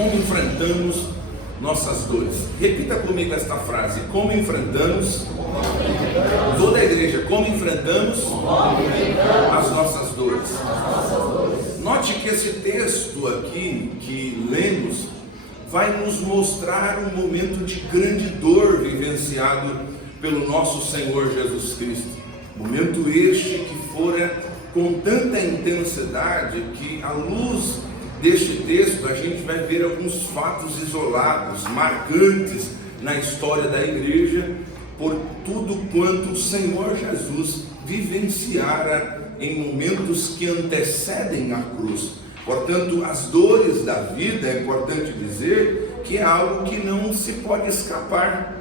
como enfrentamos nossas dores. Repita comigo esta frase: como enfrentamos, toda a igreja, como enfrentamos as nossas dores. Note que esse texto aqui que lemos vai nos mostrar um momento de grande dor vivenciado pelo nosso Senhor Jesus Cristo. Momento este que fora com tanta intensidade que, à luz deste texto, a gente vai ver alguns fatos isolados, marcantes na história da igreja, por tudo quanto o Senhor Jesus vivenciara em momentos que antecedem a cruz. Portanto, as dores da vida, é importante dizer que é algo que não se pode escapar.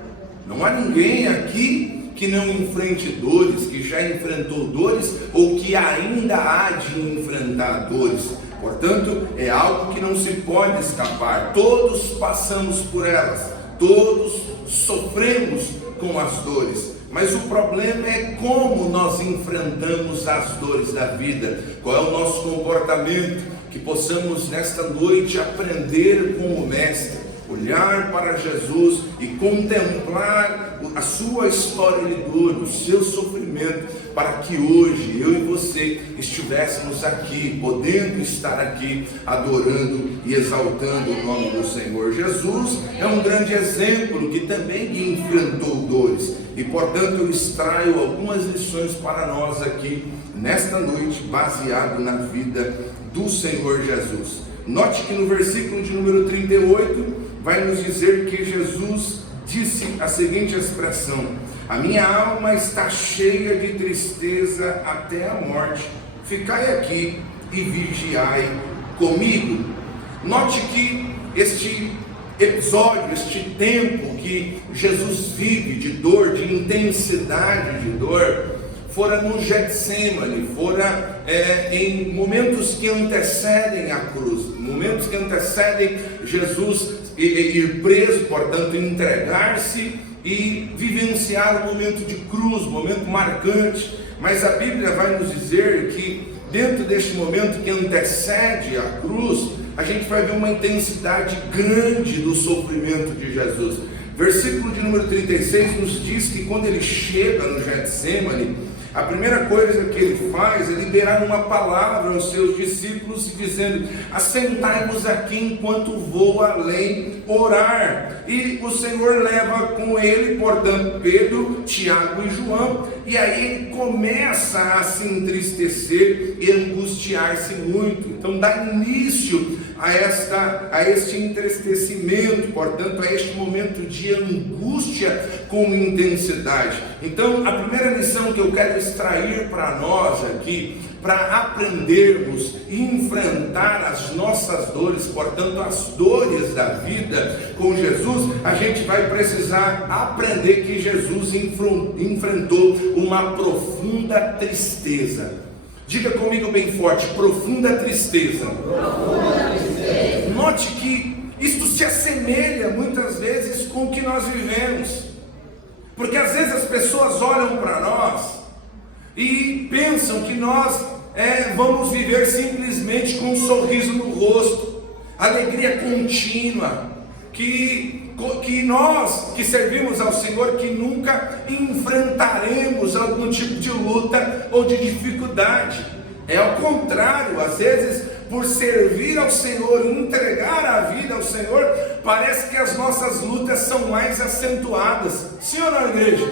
Não há ninguém aqui que não enfrente dores, que já enfrentou dores ou que ainda há de enfrentar dores. Portanto, é algo que não se pode escapar. Todos passamos por elas, todos sofremos com as dores. Mas o problema é como nós enfrentamos as dores da vida. Qual é o nosso comportamento? Que possamos nesta noite aprender com o Mestre, olhar para Jesus e contemplar a sua história de dor, o seu sofrimento, para que hoje eu e você estivéssemos aqui, podendo estar aqui, adorando e exaltando o nome do Senhor. Jesus é um grande exemplo que também enfrentou dores e, portanto, eu extraio algumas lições para nós aqui nesta noite, baseado na vida do Senhor Jesus. Note que no versículo de número 38 vai nos dizer que Jesus disse a seguinte expressão: a minha alma está cheia de tristeza até a morte, ficai aqui e vigiai comigo. Note que este episódio, este tempo que Jesus vive de dor, de intensidade de dor, fora no Getsemane, fora em momentos que antecedem a cruz, momentos que antecedem Jesus ir preso, portanto entregar-se e vivenciar um momento de cruz, um momento marcante. Mas a Bíblia vai nos dizer que dentro deste momento que antecede a cruz, a gente vai ver uma intensidade grande do sofrimento de Jesus. Versículo de número 36 nos diz que quando ele chega no Getsemane, a primeira coisa que ele faz é liberar uma palavra aos seus discípulos, dizendo: assentai-vos aqui enquanto vou além orar. E o Senhor leva com ele, portanto, Pedro, Tiago e João, e aí ele começa a se entristecer e angustiar-se muito. Então dá início a este entristecimento, portanto, a este momento de angústia com intensidade. Então, a primeira lição que eu quero extrair para nós aqui, para aprendermos e enfrentar as nossas dores, portanto, as dores da vida com Jesus, a gente vai precisar aprender que Jesus enfrentou uma profunda tristeza. Diga comigo bem forte: profunda tristeza. Profunda tristeza. Note que isto se assemelha muitas vezes com o que nós vivemos, porque às vezes as pessoas olham para nós e pensam que nós vamos viver simplesmente com um sorriso no rosto, alegria contínua, que nós que servimos ao Senhor, que nunca enfrentaremos algum tipo de luta ou de dificuldade. É ao contrário, às vezes, por servir ao Senhor, entregar a vida ao Senhor, parece que as nossas lutas são mais acentuadas. Sim ou não, igreja?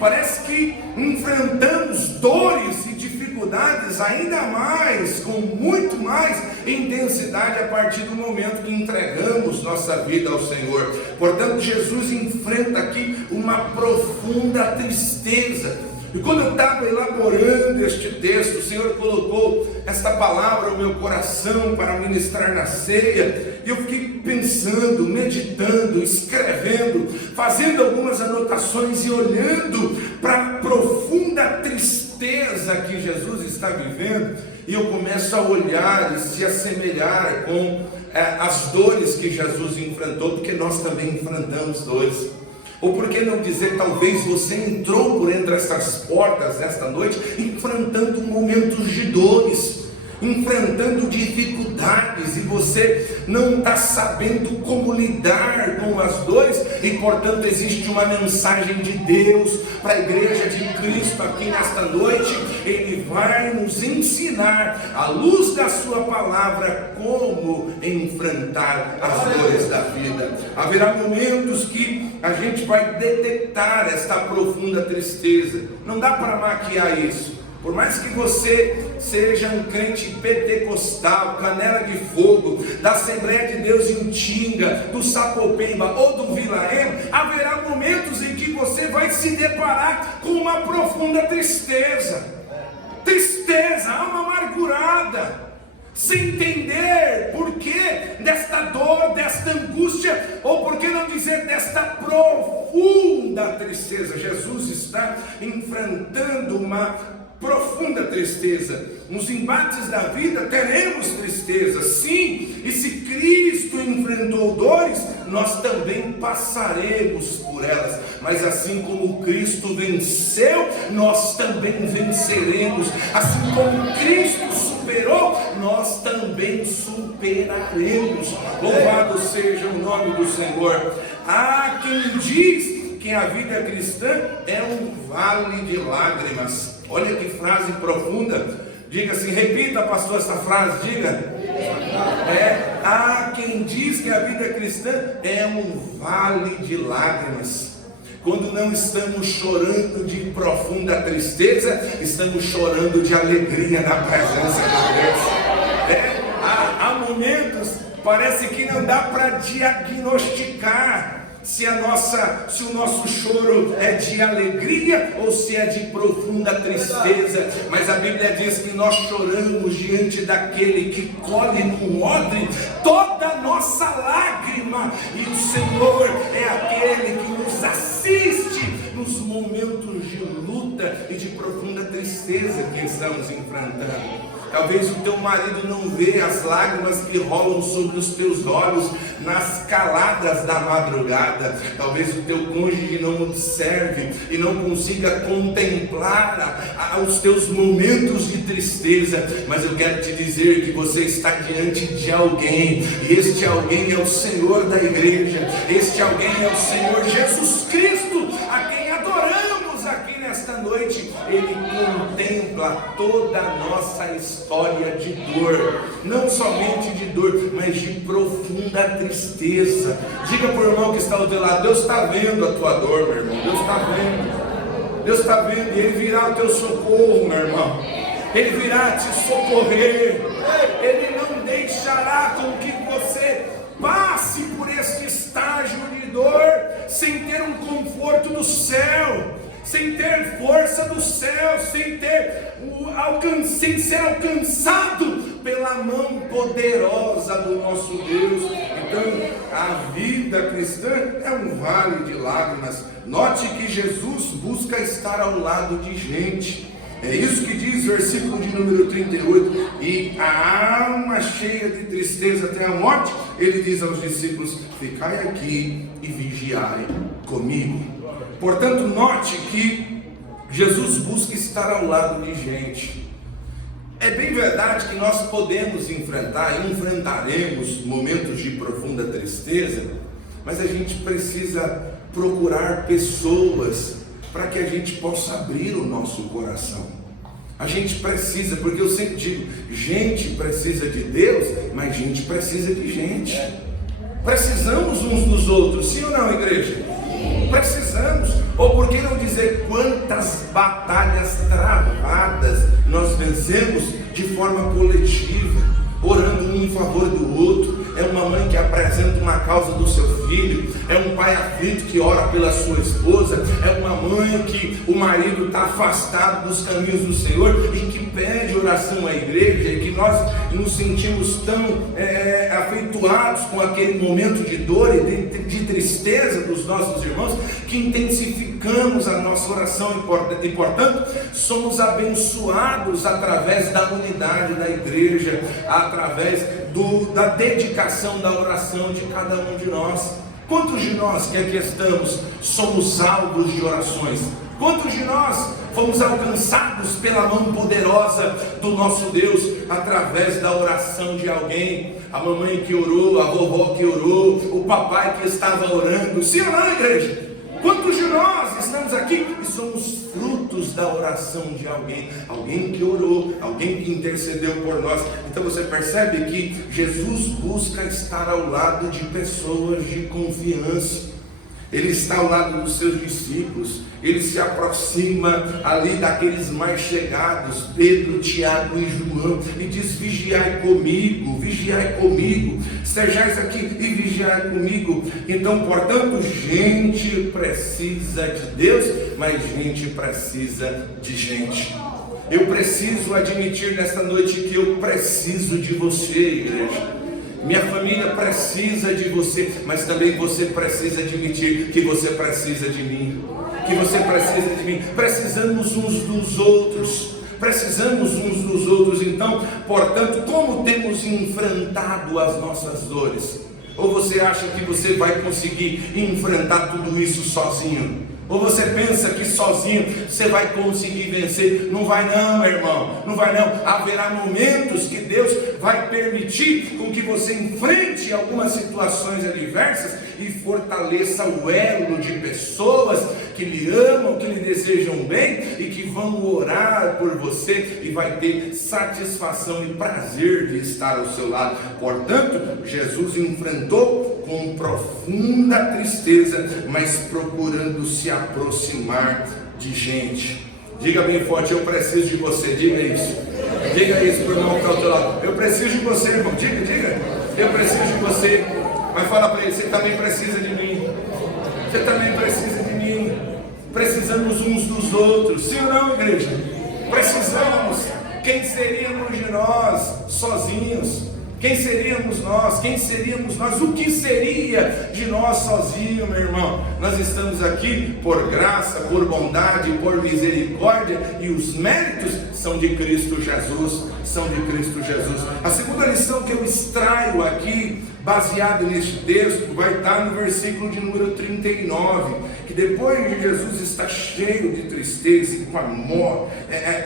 Parece que enfrentamos dores e dificuldades ainda mais, com muito mais intensidade, a partir do momento que entregamos nossa vida ao Senhor. Portanto, Jesus enfrenta aqui uma profunda tristeza. E quando eu estava elaborando este texto, o Senhor colocou esta palavra no meu coração para ministrar na ceia, e eu fiquei pensando, meditando, escrevendo, fazendo algumas anotações e olhando para a profunda tristeza que Jesus está vivendo, e eu começo a olhar e se assemelhar com as dores que Jesus enfrentou, porque nós também enfrentamos dores. Ou por que não dizer, talvez você entrou por entre essas portas esta noite enfrentando momentos de dores, enfrentando dificuldades e você não está sabendo como lidar com as dores, e portanto existe uma mensagem de Deus para a igreja de Cristo aqui nesta noite. Ele vai nos ensinar, à luz da sua palavra, como enfrentar as dores da vida. Haverá momentos que a gente vai detectar esta profunda tristeza. Não dá para maquiar isso. Por mais que você seja um crente pentecostal, canela de fogo, da Assembleia de Deus em Tinga, do Sapopemba ou do Vila M, haverá momentos em que você vai se deparar com uma profunda tristeza, alma amargurada, sem entender por que desta dor, desta angústia, ou por que não dizer desta profunda tristeza. Jesus está enfrentando uma profunda tristeza. Nos embates da vida teremos tristeza, sim, e se Cristo enfrentou dores, nós também passaremos por elas, mas assim como Cristo venceu, nós também venceremos. Assim como Cristo superou, nós também superaremos. Louvado seja o nome do Senhor. Há quem diz que a vida cristã é um vale de lágrimas. Olha que frase profunda. Diga assim, repita, pastor, essa frase, diga. Há quem diz que a vida cristã é um vale de lágrimas. Quando não estamos chorando de profunda tristeza, estamos chorando de alegria na presença de Deus. Há momentos, parece que não dá para diagnosticar se o nosso choro é de alegria ou se é de profunda tristeza, mas a Bíblia diz que nós choramos diante daquele que colhe no odre toda a nossa lágrima, e o Senhor é aquele que nos assiste nos momentos de luta e de profunda tristeza que estamos enfrentando. Talvez o teu marido não vê as lágrimas que rolam sobre os teus olhos nas caladas da madrugada. Talvez o teu cônjuge não observe e não consiga contemplar os teus momentos de tristeza. Mas eu quero te dizer que você está diante de alguém, e este alguém é o Senhor da igreja. Este alguém é o Senhor Jesus Cristo, a quem adoramos aqui nesta noite. Ele contempla toda a nossa história de dor, não somente de dor, mas de profunda tristeza. Diga para o irmão que está ao teu lado: Deus está vendo a tua dor, meu irmão. Deus está vendo. Deus está vendo, e Ele virá ao teu socorro, meu irmão. Ele virá te socorrer. Ele não deixará com que você passe por este estágio de dor sem ter um conforto do céu, sem ter força do céu, sem ser alcançado pela mão poderosa do nosso Deus. Então, a vida cristã é um vale de lágrimas. Note que Jesus busca estar ao lado de gente. É isso que diz o versículo de número 38. E a alma cheia de tristeza até a morte, ele diz aos discípulos: ficai aqui e vigiai comigo. Portanto, note que Jesus busca estar ao lado de gente. É bem verdade que nós podemos enfrentar e enfrentaremos momentos de profunda tristeza, mas a gente precisa procurar pessoas para que a gente possa abrir o nosso coração. A gente precisa, porque eu sempre digo, gente precisa de Deus, mas gente precisa de gente. Precisamos uns dos outros, sim ou não, igreja? Precisamos. Ou por que não dizer quantas batalhas travadas nós vencemos de forma coletiva, orando um em favor do outro. É uma mãe que apresenta uma causa do seu filho, é um pai aflito que ora pela sua esposa, é uma mãe que o marido está afastado dos caminhos do Senhor e que pede oração à igreja, e que nós nos sentimos tão afetuados com aquele momento de dor e de tristeza dos nossos irmãos, que intensificamos a nossa oração e portanto somos abençoados através da unidade da igreja, através da dedicação da oração de cada um de nós. Quantos de nós que aqui estamos somos alvos de orações? Quantos de nós fomos alcançados pela mão poderosa do nosso Deus através da oração de alguém? A mamãe que orou, a vovó que orou, o papai que estava orando. Sim ou não, igreja? Quantos de nós estamos aqui e somos frutos da oração de alguém? Alguém que orou, alguém que intercedeu por nós. Então você percebe que Jesus busca estar ao lado de pessoas de confiança. Ele está ao lado dos seus discípulos. Ele se aproxima ali daqueles mais chegados, Pedro, Tiago e João, e diz: vigiai comigo, estejais aqui e vigiai comigo. Então, portanto, gente precisa de Deus, mas gente precisa de gente. Eu preciso admitir nesta noite que eu preciso de você, igreja. Minha família precisa de você, mas também você precisa admitir que você precisa de mim. Que você precisa de mim. Precisamos uns dos outros. Então, portanto, como temos enfrentado as nossas dores? Ou você acha que você vai conseguir enfrentar tudo isso sozinho? Ou você pensa que sozinho você vai conseguir vencer? Não vai não, meu irmão, não vai não. Haverá momentos que Deus vai permitir com que você enfrente algumas situações adversas e fortaleça o elo de pessoas que lhe amam, que lhe desejam bem e que vão orar por você e vai ter satisfação e prazer de estar ao seu lado. Portanto, Jesus enfrentou com profunda tristeza, mas procurando se aproximar de gente. Diga bem forte: eu preciso de você. Diga isso. Diga isso para o irmão que está ao teu lado. Eu preciso de você, irmão. Diga. Eu preciso de você. Mas fala para ele: você também precisa de mim. Você também precisa de mim. Precisamos uns dos outros. Sim ou não, igreja? Precisamos. Quem seríamos de nós sozinhos? Quem seríamos nós? Quem seríamos nós? O que seria de nós sozinhos, meu irmão? Nós estamos aqui por graça, por bondade, por misericórdia, e os méritos são de Cristo Jesus. A segunda lição que eu extraio aqui, baseado neste texto, vai estar no versículo de número 39, que depois de Jesus estar cheio de tristeza e com amor,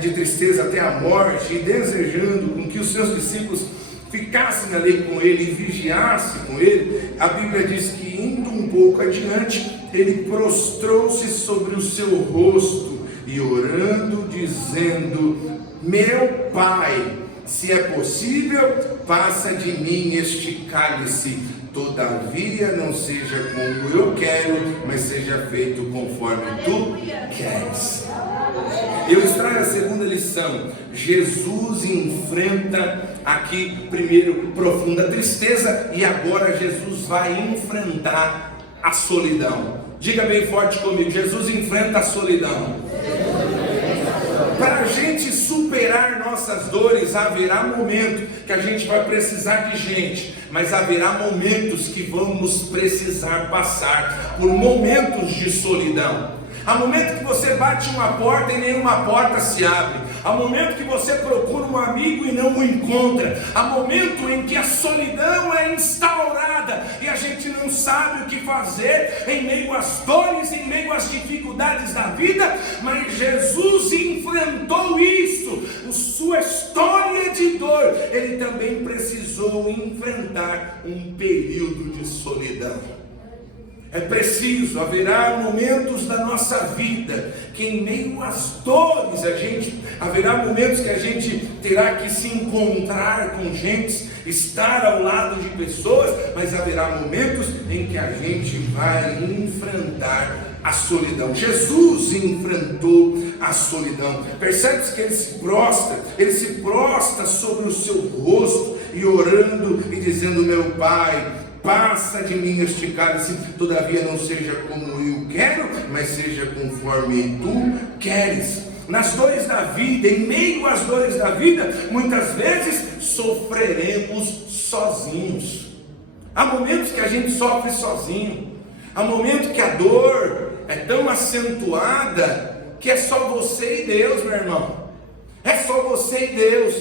de tristeza até a morte, e desejando com que os seus discípulos ficassem ali com ele e vigiassem com ele, a Bíblia diz que, indo um pouco adiante, ele prostrou-se sobre o seu rosto e orando, dizendo: meu Pai, se é possível, passa de mim este cálice, todavia não seja como eu quero, mas seja feito conforme tu queres. Eu extraio a segunda lição. Jesus enfrenta aqui primeiro profunda tristeza, e agora Jesus vai enfrentar a solidão. Diga bem forte comigo: Jesus enfrenta a solidão. Para a gente superar nossas dores, haverá momento que a gente vai precisar de gente, mas haverá momentos que vamos precisar passar por momentos de solidão. Há momento que você bate uma porta e nenhuma porta se abre. Há momento que você procura um amigo e não o encontra. Há momento em que a solidão é instaurada e a gente não sabe o que fazer em meio às dores, em meio às dificuldades da vida. Mas Jesus enfrentou isso. Sua história de dor, ele também precisou enfrentar um período de solidão. É preciso, haverá momentos da nossa vida que em meio às dores haverá momentos que a gente terá que se encontrar com gente, estar ao lado de pessoas, mas haverá momentos em que a gente vai enfrentar a solidão. Jesus enfrentou a solidão. Percebe-se que ele se prostra sobre o seu rosto e orando e dizendo: meu Pai, passa de mim este cálice, todavia não seja como eu quero, mas seja conforme tu queres. Nas dores da vida, em meio às dores da vida, muitas vezes sofreremos sozinhos. Há momentos que a gente sofre sozinho. Há momentos que a dor é tão acentuada que é só você e Deus, meu irmão. É só você e Deus.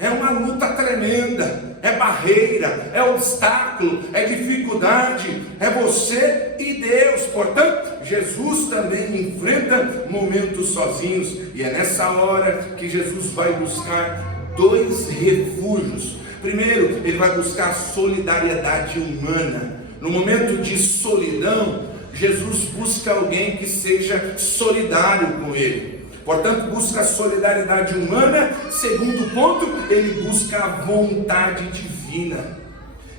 É uma luta tremenda, é barreira, é obstáculo, é dificuldade, é você e Deus. Portanto, Jesus também enfrenta momentos sozinhos, e é nessa hora que Jesus vai buscar dois refúgios. Primeiro, ele vai buscar a solidariedade humana. No momento de solidão, Jesus busca alguém que seja solidário com ele. Portanto, busca a solidariedade humana. Segundo ponto, ele busca a vontade divina.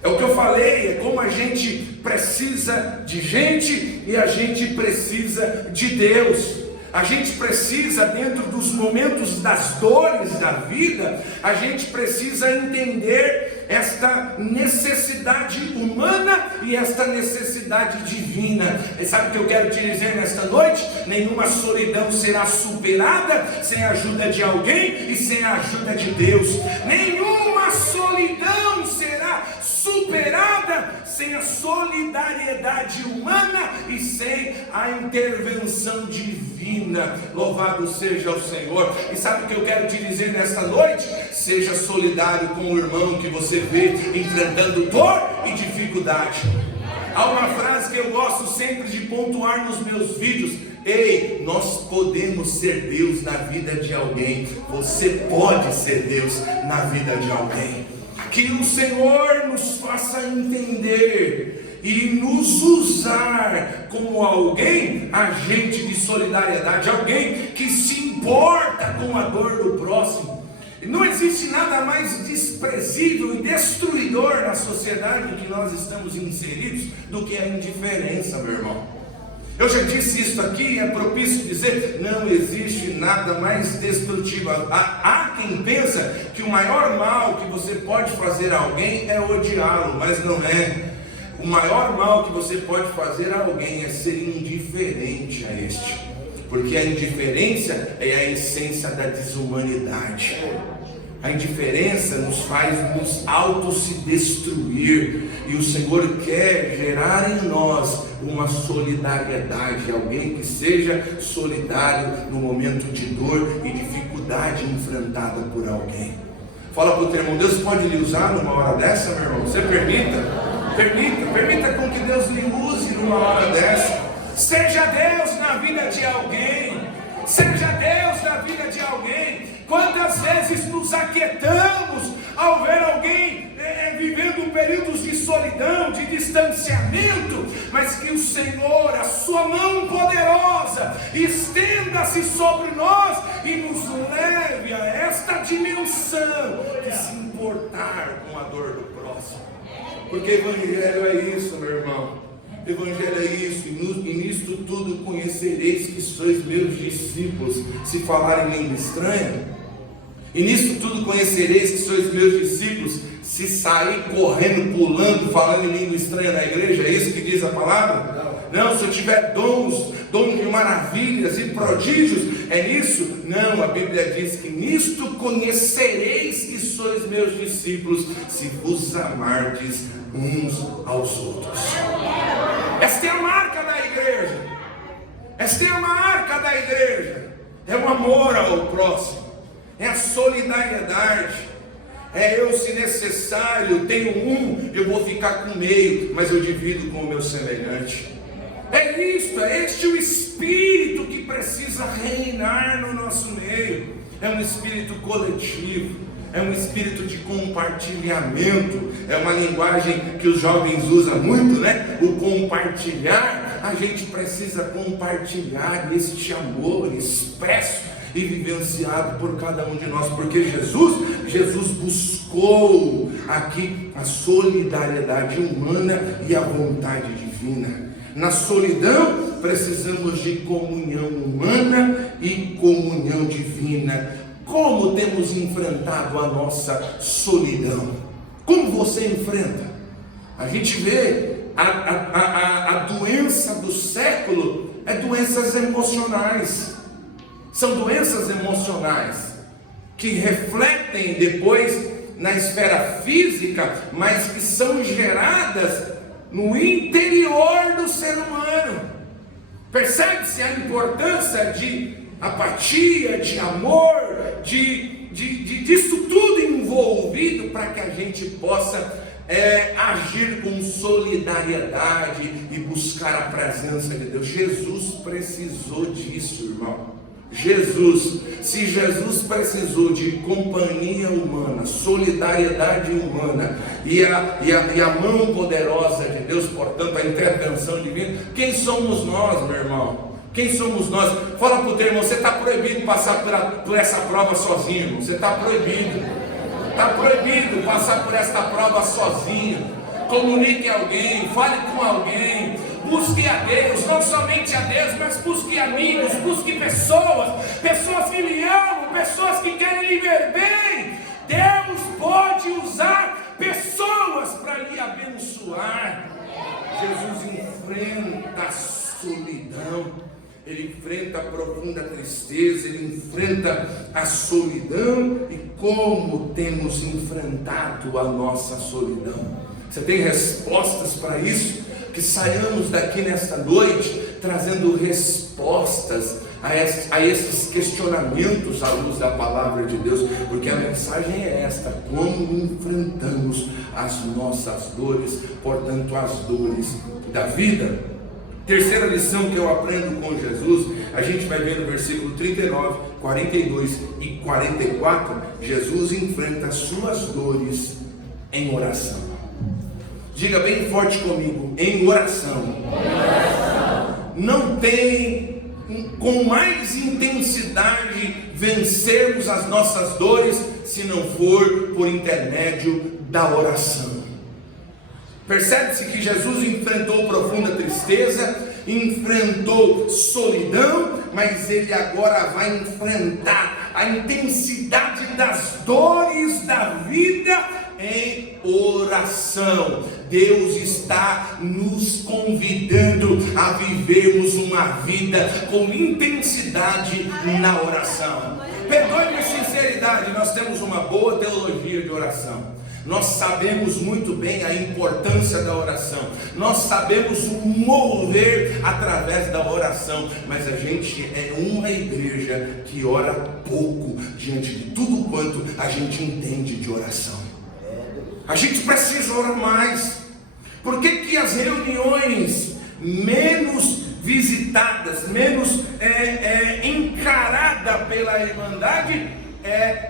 É o que eu falei, é como a gente precisa de gente e a gente precisa de Deus. A gente precisa, dentro dos momentos das dores da vida, a gente precisa entender esta necessidade humana e esta necessidade divina. E sabe o que eu quero te dizer nesta noite? Nenhuma solidão será superada sem a ajuda de alguém e sem a ajuda de Deus. Nenhuma solidão será superada sem a solidariedade humana e sem a intervenção divina. Louvado seja o Senhor. E sabe o que eu quero te dizer nesta noite? Seja solidário com o irmão que você vê enfrentando dor e dificuldade. Há uma frase que eu gosto sempre de pontuar nos meus vídeos: ei, nós podemos ser Deus na vida de alguém. Você pode ser Deus na vida de alguém. Que o Senhor nos faça entender e nos usar como alguém, agente de solidariedade, alguém que se importa com a dor do próximo. Não existe nada mais desprezível e destruidor na sociedade em que nós estamos inseridos do que a indiferença, meu irmão. Eu já disse isso aqui, é propício dizer, não existe nada mais destrutivo. Há quem pensa que o maior mal que você pode fazer a alguém é odiá-lo, mas não é. O maior mal que você pode fazer a alguém é ser indiferente a este, porque a indiferença é a essência da desumanidade. A indiferença nos faz nos auto-se destruir, e o Senhor quer gerar em nós uma solidariedade, alguém que seja solidário no momento de dor e dificuldade enfrentada por alguém. Fala para o teu irmão, Deus pode lhe usar numa hora dessa, meu irmão? Você permita com que Deus lhe use numa hora dessa. Seja Deus na vida de alguém. Seja Deus na vida de alguém. Quantas vezes nos aquietamos ao ver alguém vivendo períodos de solidão, de distanciamento, mas que o Senhor, a sua mão poderosa, estenda-se sobre nós e nos leve a esta dimensão de se importar com a dor do próximo. Porque Evangelho é isso, meu irmão. Evangelho é isso, e nisto tudo conhecereis que sois meus discípulos, se falarem língua estranha. E nisto tudo conhecereis que sois meus discípulos, se sair correndo, pulando, falando em língua estranha na igreja. É isso que diz a palavra? Não, se eu tiver dons de maravilhas e prodígios, é nisso? Não, a Bíblia diz que nisto conhecereis que sois meus discípulos, se vos amardes uns aos outros. Esta é a marca da igreja. Esta é a marca da igreja. É o amor ao próximo. É a solidariedade. É eu, se necessário, tenho eu vou ficar com meio, mas eu divido com o meu semelhante. É isto, é este o espírito que precisa reinar no nosso meio. É um espírito coletivo, é um espírito de compartilhamento. É uma linguagem que os jovens usam muito, né? O compartilhar. A gente precisa compartilhar este amor expresso e vivenciado por cada um de nós, porque Jesus buscou aqui a solidariedade humana e a vontade divina. Na solidão precisamos de comunhão humana e comunhão divina. Como temos enfrentado a nossa solidão? Como você enfrenta? A gente vê a doença do século é doenças emocionais. São doenças emocionais que refletem depois na esfera física, mas que são geradas no interior do ser humano. Percebe-se a importância de apatia, de amor, disso tudo em envolvido para que a gente possa agir com solidariedade e buscar a presença de Deus. Jesus precisou disso, irmão. Se Jesus precisou de companhia humana, solidariedade humana e a mão poderosa de Deus, portanto a intervenção divina, quem somos nós, meu irmão? Quem somos nós? Fala para o teu irmão, você está proibido passar por essa prova sozinho, irmão. Você está proibido. Está proibido passar por esta prova sozinho. Comunique alguém, fale com alguém, busque a Deus, não somente a Deus, mas busque amigos, busque pessoas que lhe amam, pessoas que querem lhe ver bem. Deus pode usar pessoas para lhe abençoar. Jesus enfrenta a solidão. Ele enfrenta a profunda tristeza, ele enfrenta a solidão. E como temos enfrentado a nossa solidão? Você tem respostas para isso? Que saiamos daqui nesta noite trazendo respostas a esses questionamentos à luz da palavra de Deus, porque a mensagem é esta: como enfrentamos as nossas dores, portanto as dores da vida. Terceira lição que eu aprendo com Jesus, a gente vai ver no versículo 39, 42 e 44, Jesus enfrenta as suas dores em oração. Diga bem forte comigo, em oração. Não tem com mais intensidade vencermos as nossas dores se não for por intermédio da oração. Percebe-se que Jesus enfrentou profunda tristeza, enfrentou solidão, mas ele agora vai enfrentar a intensidade das dores da vida em oração. Deus está nos convidando a vivermos uma vida com intensidade na oração. Perdoe-me a sinceridade, nós temos uma boa teologia de oração. Nós sabemos muito bem a importância da oração. Nós sabemos o mover através da oração. Mas a gente é uma igreja que ora pouco diante de tudo quanto a gente entende de oração. A gente precisa orar mais. Por que as reuniões menos visitadas, menos encarada pela Irmandade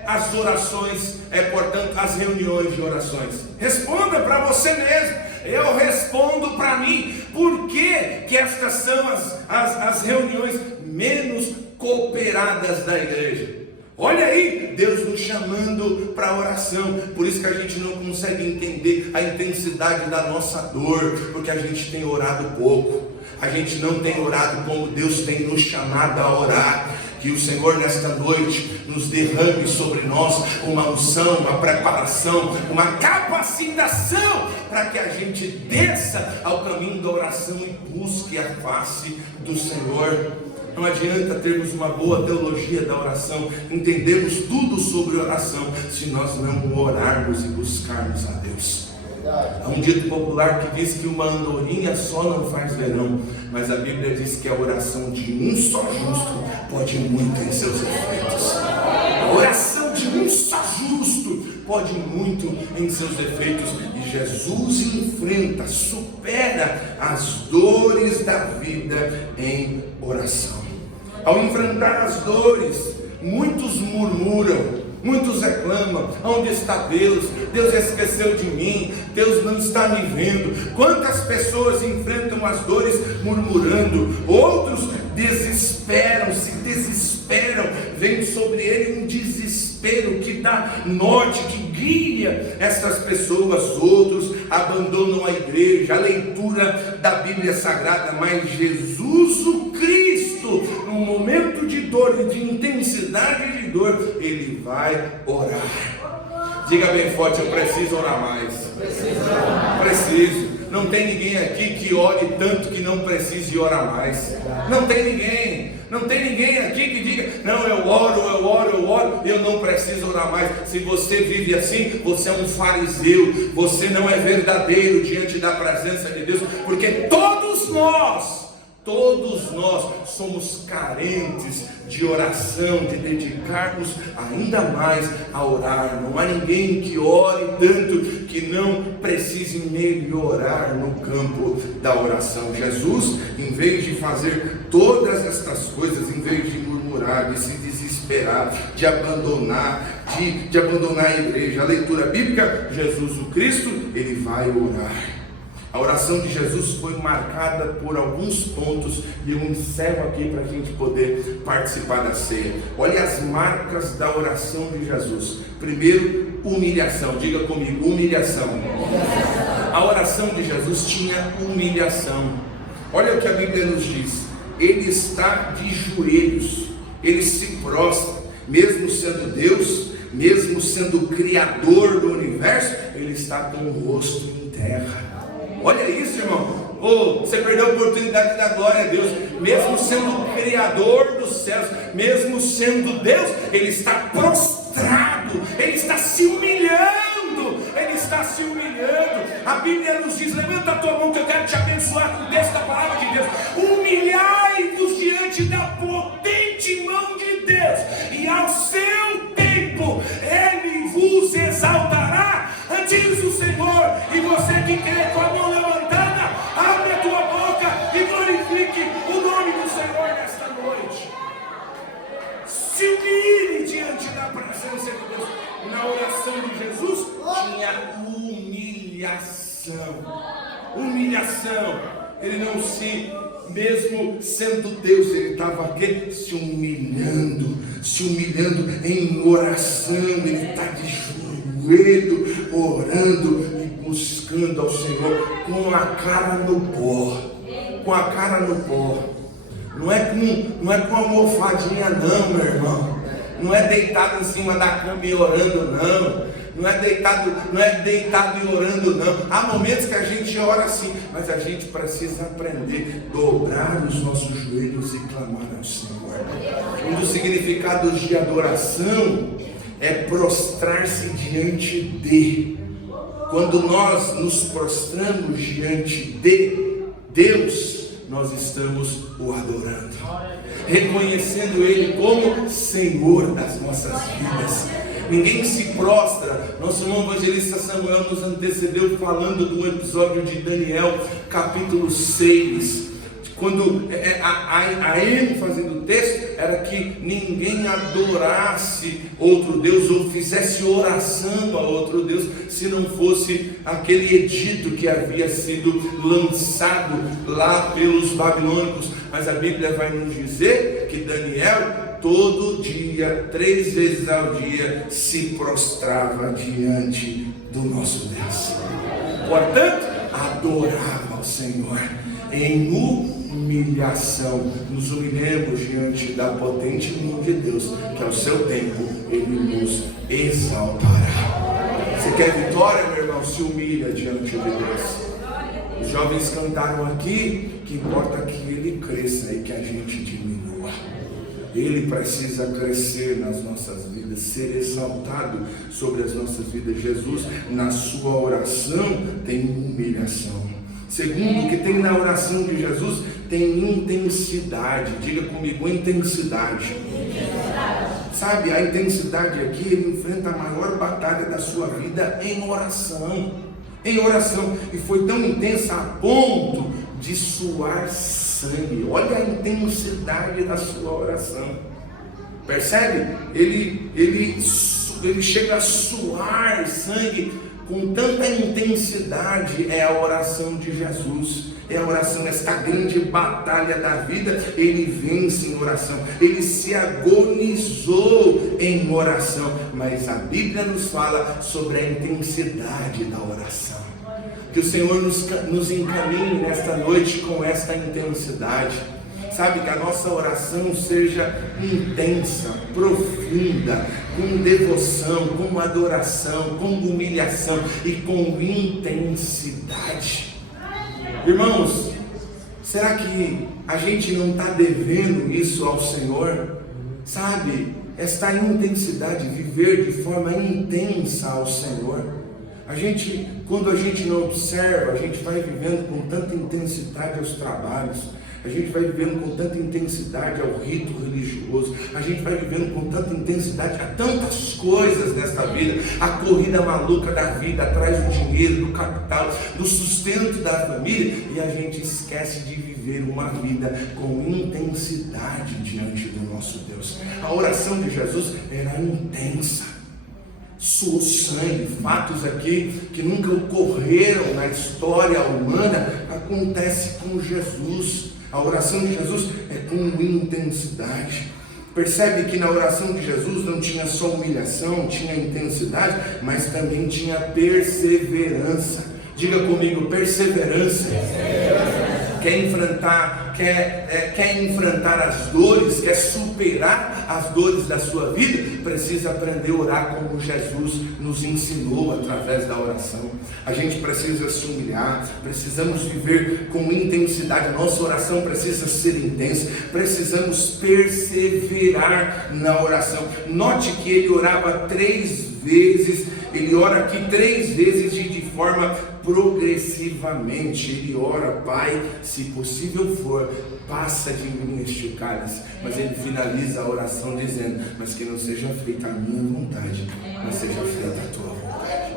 as orações, portanto, as reuniões de orações? Responda para você mesmo. Eu respondo para mim. Por que estas são as reuniões menos cooperadas da igreja? Olha aí, Deus nos chamando para a oração. Por isso que a gente não consegue entender a intensidade da nossa dor, porque a gente tem orado pouco. A gente não tem orado como Deus tem nos chamado a orar. Que o Senhor nesta noite nos derrame sobre nós uma unção, uma preparação, uma capacitação para que a gente desça ao caminho da oração e busque a face do Senhor. Não adianta termos uma boa teologia da oração, entendermos tudo sobre oração, se nós não orarmos e buscarmos a Deus. Há um dito popular que diz que uma andorinha só não faz verão, mas a Bíblia diz que a oração de um só justo pode muito em seus efeitos. A oração de um só justo pode muito em seus efeitos. E Jesus enfrenta, supera as dores da vida em oração. Ao enfrentar as dores, muitos murmuram, muitos reclamam: onde está Deus? Deus esqueceu de mim, Deus não está me vendo. Quantas pessoas enfrentam as dores murmurando? Outros se desesperam, vem sobre ele um desespero que dá norte, que guia essas pessoas. Outros abandonam a igreja, a leitura da Bíblia Sagrada, mas Jesus o Cristo, no momento de dor e de intensidade de dor, ele vai orar. Diga bem forte: eu preciso orar mais. Preciso. Não tem ninguém aqui que ore tanto que não precise orar mais. Não tem ninguém. Não tem ninguém aqui que diga: não, eu oro, eu não preciso orar mais. Se você vive assim, você é um fariseu. Você não é verdadeiro diante da presença de Deus, porque todos nós Todos nós somos carentes de oração, de dedicarmos ainda mais a orar. Não há ninguém que ore tanto que não precise melhorar no campo da oração. Jesus, em vez de fazer todas estas coisas, em vez de murmurar, de se desesperar, de abandonar a igreja, a leitura bíblica, Jesus o Cristo, ele vai orar. A oração de Jesus foi marcada por alguns pontos e eu encerro aqui para a gente poder participar da ceia. Olha as marcas da oração de Jesus. Primeiro, humilhação. Diga comigo, humilhação. A oração de Jesus tinha humilhação. Olha o que a Bíblia nos diz. Ele está de joelhos, ele se prostra, mesmo sendo Deus, mesmo sendo o Criador do universo, ele está com o rosto em terra. Olha isso, irmão. Você perdeu a oportunidade da glória a Deus. Mesmo sendo o Criador dos céus, mesmo sendo Deus, ele está prostrado, ele está se humilhando. Ele está se humilhando. A Bíblia nos diz: levanta a tua mão que eu quero te abençoar com o texto da palavra de Deus. Humilhai-vos diante da potente mão de Deus, e ao seu tempo ele vos exaltará. Diz o Senhor, e você que crê com a mão levantada, abre a tua boca e glorifique o nome do Senhor nesta noite. Se humilhe diante da presença de Deus. Na oração de Jesus tinha humilhação. Ele não se, mesmo sendo Deus, ele estava aqui se humilhando em oração. Ele está de joelho, orando e buscando ao Senhor com a cara no pó. Não é com almofadinha não, meu irmão. Não é deitado em cima da cama e orando não. Não é deitado e orando não. Há momentos que a gente ora assim, mas a gente precisa aprender a dobrar os nossos joelhos e clamar ao Senhor. Um dos significados de adoração é prostrar-se diante de. Quando nós nos prostramos diante de Deus, nós estamos o adorando, reconhecendo Ele como Senhor das nossas vidas. Ninguém se prostra. Nosso irmão evangelista Samuel nos antecedeu falando do episódio de Daniel, capítulo 6. Quando a ênfase do texto era que ninguém adorasse outro Deus ou fizesse oração a outro Deus, se não fosse aquele edito que havia sido lançado lá pelos babilônicos. Mas a Bíblia vai nos dizer que Daniel, todo dia, 3 vezes ao dia, se prostrava diante do nosso Deus. Portanto, adorava ao Senhor em humilhação. Nos humilhemos diante da potente mão de Deus, que ao seu tempo Ele nos exaltará. Você quer vitória, meu irmão? Se humilha diante de Deus. Os jovens cantaram aqui que importa que Ele cresça e que a gente diminua. Ele precisa crescer nas nossas vidas, ser exaltado sobre as nossas vidas. Jesus, na sua oração, tem humilhação. Segundo, que tem na oração de Jesus, tem intensidade. Diga comigo, intensidade. Sabe, a intensidade aqui, ele enfrenta a maior batalha da sua vida em oração. E foi tão intensa a ponto de suar sangue. Olha a intensidade da sua oração. Percebe? Ele chega a suar sangue com tanta intensidade. É a oração de Jesus. É a oração, esta grande batalha da vida. Ele vence em oração. Ele se agonizou em oração. Mas a Bíblia nos fala sobre a intensidade da oração. Que o Senhor nos encaminhe nesta noite com esta intensidade. Sabe, que a nossa oração seja intensa, profunda, com devoção, com adoração, com humilhação e com intensidade. Irmãos, será que a gente não está devendo isso ao Senhor? Sabe, esta intensidade, viver de forma intensa ao Senhor. Quando a gente não observa, a gente vai vivendo com tanta intensidade aos trabalhos. A gente vai vivendo com tanta intensidade ao rito religioso, a gente vai vivendo com tanta intensidade a tantas coisas nesta vida, a corrida maluca da vida, atrás do dinheiro, do capital, do sustento da família, e a gente esquece de viver uma vida com intensidade diante do nosso Deus. A oração de Jesus era intensa, suou sangue. Fatos aqui que nunca ocorreram na história humana acontece com Jesus. A oração de Jesus é com intensidade. Percebe que na oração de Jesus não tinha só humilhação, tinha intensidade, mas também tinha perseverança. Diga comigo, perseverança. Quer enfrentar as dores, quer superar as dores da sua vida, precisa aprender a orar como Jesus nos ensinou através da oração. A gente precisa se humilhar, precisamos viver com intensidade, a nossa oração precisa ser intensa, precisamos perseverar na oração. Note que ele orava 3 vezes, ele ora aqui 3 vezes de forma progressivamente. Ele ora: Pai, se possível for, passa de mim este cálice. Mas ele finaliza a oração dizendo: mas que não seja feita a minha vontade, mas seja feita a tua vontade.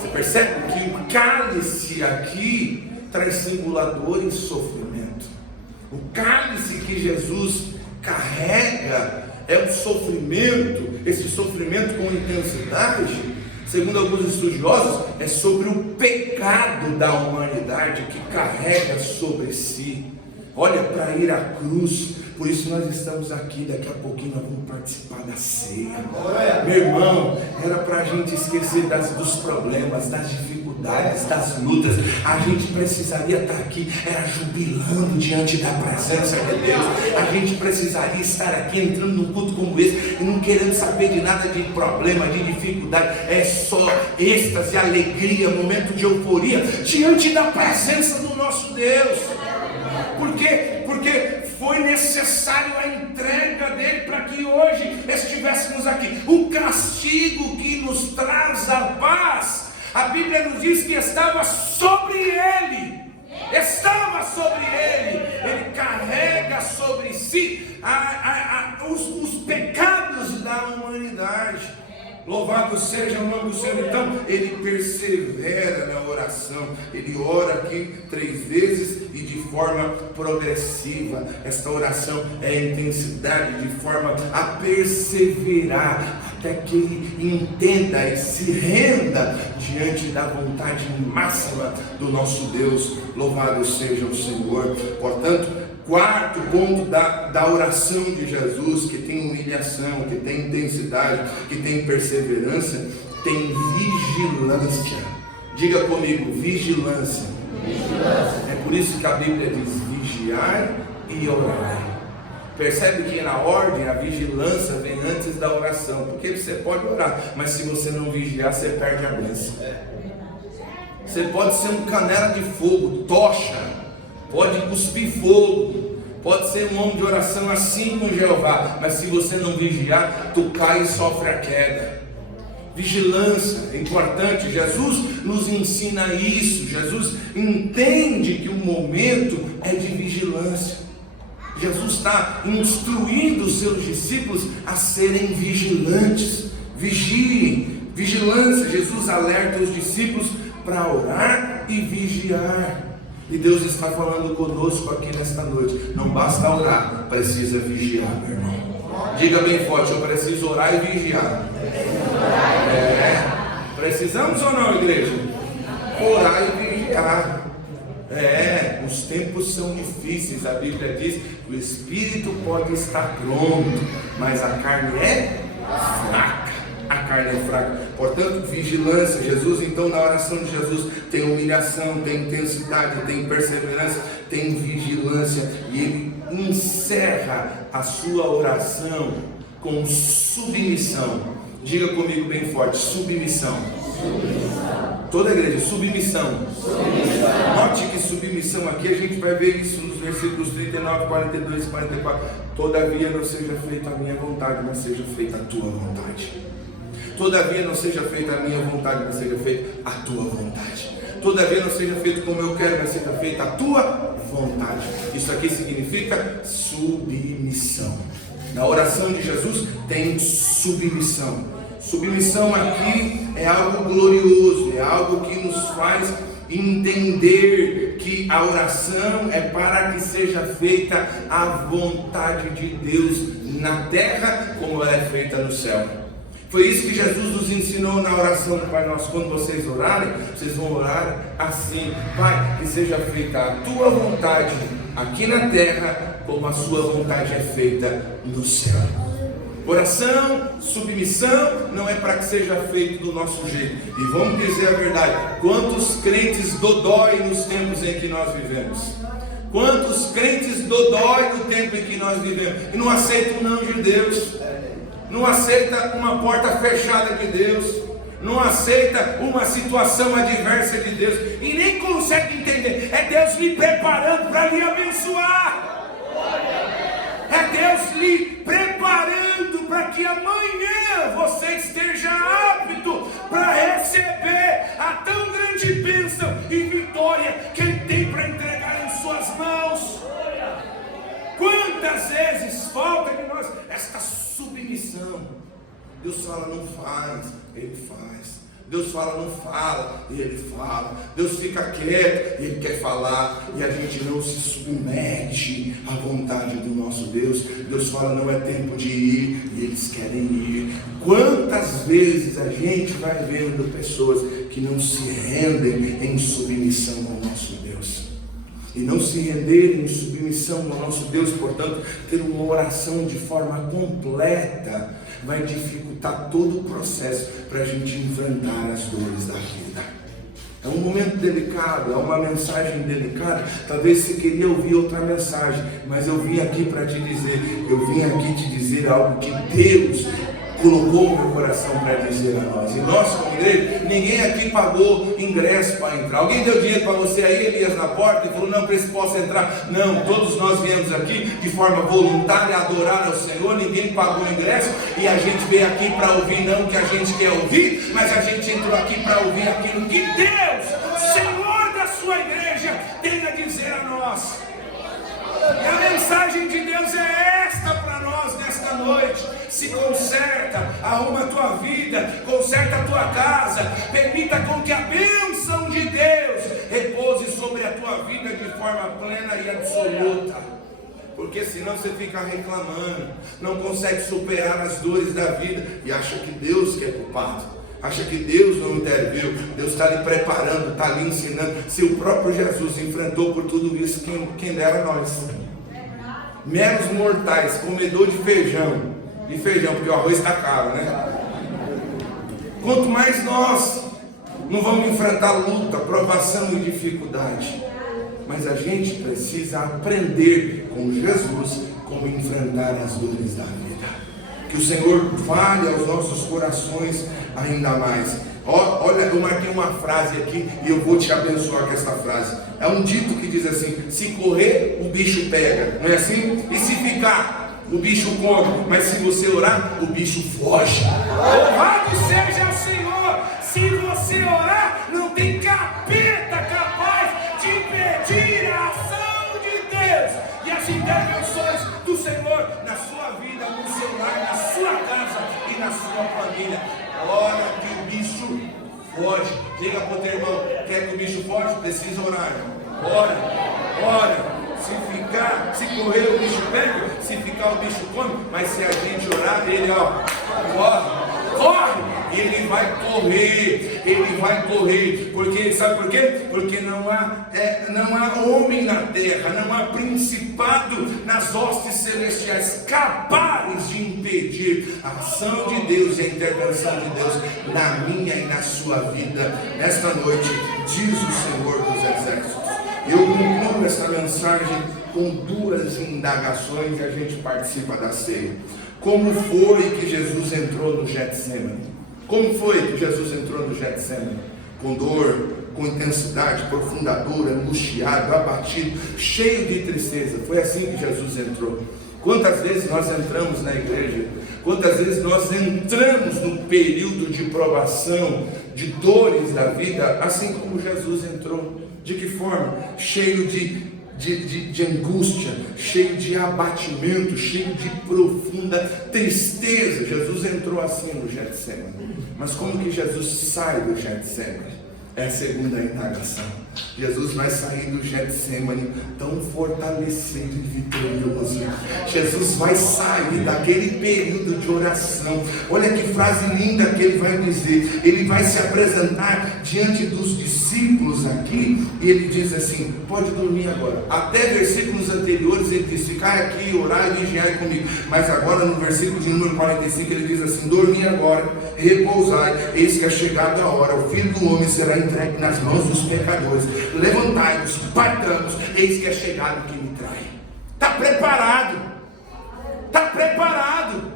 Você percebe que o cálice aqui traz singulador e sofrimento. O cálice que Jesus carrega é o sofrimento, esse sofrimento com intensidade. Segundo alguns estudiosos, é sobre o pecado da humanidade que carrega sobre si. Olha, para ir à cruz. Por isso nós estamos aqui. Daqui a pouquinho nós vamos participar da ceia. Meu irmão, era para a gente esquecer dos problemas, das dificuldades, das lutas. A gente precisaria estar aqui jubilando diante da presença de Deus. A gente precisaria estar aqui entrando num culto como esse e não querendo saber de nada de problema, de dificuldade. É só êxtase, alegria, momento de euforia diante da presença do nosso Deus. Por quê? Porque foi necessário a entrega dele para que hoje estivéssemos aqui. O castigo que nos traz a paz, a Bíblia nos diz que estava sobre ele. Estava sobre ele. Ele carrega sobre si os pecados da humanidade. Louvado seja o nome do Senhor. Então, ele persevera na oração. Ele ora aqui 3 vezes e de forma progressiva. Esta oração é intensidade, de forma a perseverar até que ele entenda e se renda diante da vontade máxima do nosso Deus. Louvado seja o Senhor. Portanto, 4º ponto da oração de Jesus, que tem humilhação, que tem intensidade, que tem perseverança, tem vigilância. Diga comigo, vigilância. É por isso que a Bíblia diz: vigiar e orar. Percebe que na ordem a vigilância vem antes da oração, porque você pode orar, mas se você não vigiar, você perde a bênção. Você pode ser um canela de fogo, tocha, pode cuspir fogo, pode ser um homem de oração assim com Jeová, mas se você não vigiar, tu cai e sofre a queda. Vigilância é importante. Jesus nos ensina isso. Jesus entende que o momento é de vigilância. Jesus está instruindo os seus discípulos a serem vigilantes. Vigiem, vigilância. Jesus alerta os discípulos para orar e vigiar. E Deus está falando conosco aqui nesta noite. Não basta orar, precisa vigiar, meu irmão. Diga bem forte: eu preciso orar e vigiar. Precisamos ou não, igreja? Orar e vigiar. Os tempos são difíceis. A Bíblia diz que o espírito pode estar pronto, mas a carne é fraca. A carne é fraca. Portanto, vigilância. Jesus, então, na oração de Jesus, tem humilhação, tem intensidade, tem perseverança, tem vigilância. E ele encerra a sua oração com submissão. Diga comigo bem forte: submissão. Toda a igreja, submissão. Note que submissão aqui, a gente vai ver isso nos versículos 39, 42 e 44. Todavia não seja feita a minha vontade, mas seja feita a tua vontade. Todavia não seja feita a minha vontade, mas seja feita a tua vontade. Todavia não seja feito como eu quero, mas seja feita a tua vontade. Isso aqui significa submissão. Na oração de Jesus tem submissão. Submissão aqui é algo glorioso, é algo que nos faz entender que a oração é para que seja feita a vontade de Deus na terra como ela é feita no céu. Foi isso que Jesus nos ensinou na oração do Pai Nosso. Quando vocês orarem, vocês vão orar assim: Pai, que seja feita a tua vontade aqui na terra como a sua vontade é feita no céu. Oração, submissão, não é para que seja feito do nosso jeito. E vamos dizer a verdade: quantos crentes dodói nos tempos em que nós vivemos? Quantos crentes dodói no tempo em que nós vivemos? E não aceitam o não de Deus, não aceita uma porta fechada de Deus, não aceita uma situação adversa de Deus, e nem consegue entender. É Deus lhe preparando para lhe abençoar. É Deus lhe preparando para que amanhã você esteja apto para receber a tão grande bênção e vitória que Ele tem para entregar em suas mãos. Quantas vezes falta de nós esta submissão? Deus fala, não faz, Ele faz. Deus fala, não fala, e Ele fala. Deus fica quieto, e Ele quer falar, e a gente não se submete à vontade do nosso Deus. Deus fala, não é tempo de ir, e eles querem ir. Quantas vezes a gente vai vendo pessoas que não se rendem em submissão ao nosso Deus? E não se renderem em submissão ao nosso Deus, portanto, ter uma oração de forma completa vai dificultar todo o processo para a gente enfrentar as dores da vida. É um momento delicado, é uma mensagem delicada. Talvez você queria ouvir outra mensagem, mas eu vim aqui para te dizer, eu vim aqui te dizer algo que Deus colocou no meu coração para dizer a nós. E nós, como igreja, ninguém aqui pagou ingresso para entrar. Alguém deu dinheiro para você aí, Elias, na porta, e falou, não, para esse posso entrar. Não, todos nós viemos aqui de forma voluntária adorar ao Senhor. Ninguém pagou ingresso, e a gente veio aqui para ouvir não o que a gente quer ouvir, mas a gente entrou aqui para ouvir aquilo que Deus, Senhor da sua igreja, tem a dizer a nós. E a mensagem de Deus é esta para nós nesta noite. Se conserta, arruma a tua vida, conserta a tua casa, permita com que a bênção de Deus repouse sobre a tua vida de forma plena e absoluta. Porque senão você fica reclamando, não consegue superar as dores da vida e acha que Deus que é culpado. Acha que Deus não interviu, Deus está lhe preparando, está lhe ensinando. Se o próprio Jesus enfrentou por tudo isso, quem dera nós. Meros mortais, comedor de feijão, porque o arroz está caro, né? Quanto mais nós não vamos enfrentar luta, provação e dificuldade, mas a gente precisa aprender com Jesus como enfrentar as dores da vida. Que o Senhor fale aos nossos corações ainda mais. Olha, eu marquei uma frase aqui e eu vou te abençoar com essa frase. É um dito que diz assim: se correr, o bicho pega. Não é assim? E se ficar, o bicho come. Mas se você orar, o bicho foge. Louvado seja o Senhor! Se você orar, não tem capeta capaz de impedir a ação de Deus e as intervenções do Senhor na sua vida, no seu lar, na sua casa e na sua família. Hora que o bicho foge. Diga para o teu irmão: quer que o bicho foge? Precisa orar. Ora. Se correr, o bicho pega. Se ficar, o bicho come. Mas se a gente orar, ele corre. Ele vai correr. Porque, sabe por quê? Porque não há homem na terra, não há principado nas hostes celestiais capazes de impedir a ação de Deus e a intervenção de Deus na minha e na sua vida. Nesta noite, diz o Senhor dos Exércitos. Eu concluo essa mensagem com duas indagações e a gente participa da ceia. Como foi que Jesus entrou no Getsemane? Como foi que Jesus entrou no Getsemane? Com dor, com intensidade, profunda dor, angustiado, abatido, cheio de tristeza. Foi assim que Jesus entrou. Quantas vezes nós entramos na igreja, quantas vezes nós entramos no período de provação, de dores da vida, assim como Jesus entrou. De que forma? Cheio de angústia, cheio de abatimento, cheio de profunda tristeza. Jesus entrou assim no Getsemane. Mas como que Jesus sai do Getsemane? É a segunda indagação. Jesus vai sair do Getsemane tão fortalecido e vitorioso. Jesus vai sair daquele período de oração. Olha que frase linda que ele vai dizer. Ele vai se apresentar diante dos discípulos aqui e ele diz assim: pode dormir agora. Até versículos anteriores ele diz: ficai aqui, orai e vigiai comigo. Mas agora no versículo de número 45 ele diz assim: dormi agora, repousai, eis que é chegada a hora, o Filho do Homem será entregue nas mãos dos pecadores. Levantai-vos, partamos, eis que é chegado o que me trai. Está preparado, está preparado.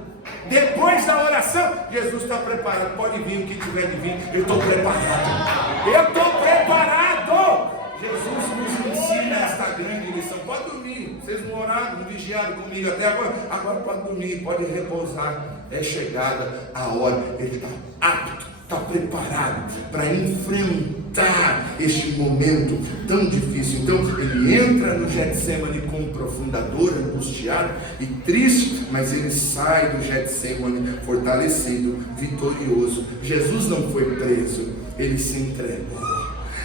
Depois da oração, Jesus está preparado. Pode vir o que tiver de vir, eu estou preparado. Eu estou preparado. Jesus nos ensina esta grande lição. Pode dormir, vocês não oraram, não vigiaram comigo até agora. Agora pode dormir, pode repousar. É chegada a hora. Ele está apto, está preparado para enfrentar este momento tão difícil. Então ele entra no Getsemane com profunda dor, angustiado e triste, mas ele sai do Getsemane fortalecido, vitorioso. Jesus não foi preso, ele se entregou.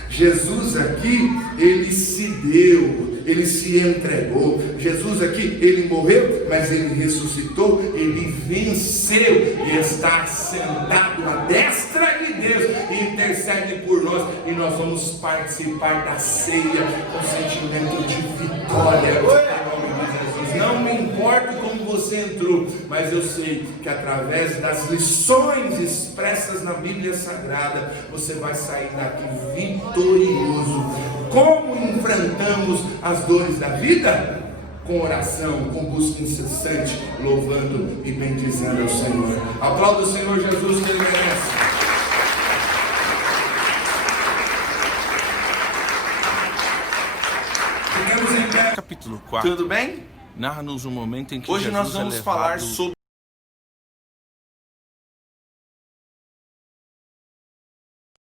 Jesus aqui, ele se deu, ele se entregou. Jesus aqui, ele morreu, mas ele ressuscitou, ele venceu e está sentado à destra de Deus e intercede por nós, e nós vamos participar da ceia com sentimento de vitória. Em nome de Jesus. Não me importa como você entrou, mas eu sei que através das lições expressas na Bíblia Sagrada, você vai sair daqui vitorioso. Como enfrentamos as dores da vida? Com oração, com busca incessante, louvando e bendizendo ao Senhor. Aplauda o Senhor Jesus, que Ele merece. Ficamos em pé. Capítulo 4. Tudo bem? Narra-nos um momento em que Hoje Jesus nós vamos é falar levado sobre